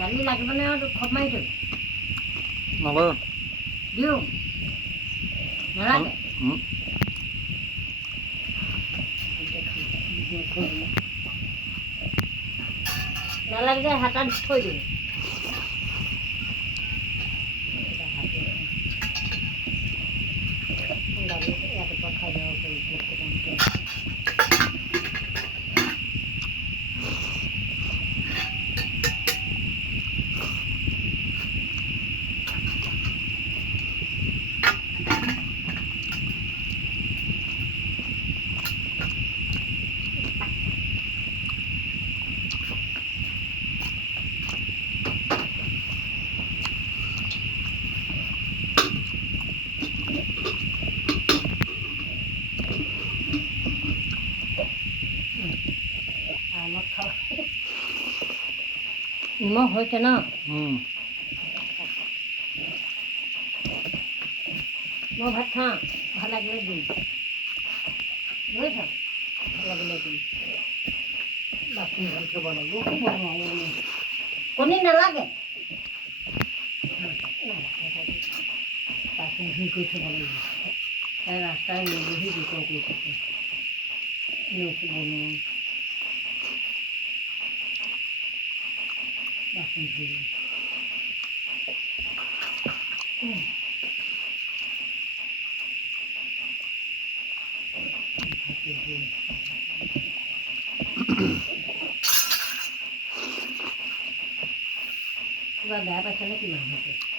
দালি লাগিবনে আৰু খপ মাৰি থৈ নলয় দিওঁ নালাগে নালাগে যে হাতত থৈ দিওঁ দালি ৰাতিপুৱা খাই যাব পাৰি নিমখ হৈছে ন মই ভাত খাওঁ ভাল লাগিলে দিম লৈ থাক ভাল লাগিলে দিম বাচন ধুই থ'ব লাগিব কণী নালাগে বাচন ধুই কৰি থ'ব লাগিব তাই ৰাস্তাই নেবহি বিকৰ কৰি থাকে নক'ব নোৱাৰোঁ বাচন ধুই কিবা বেয়া পাইছে নে কিমান হৈছে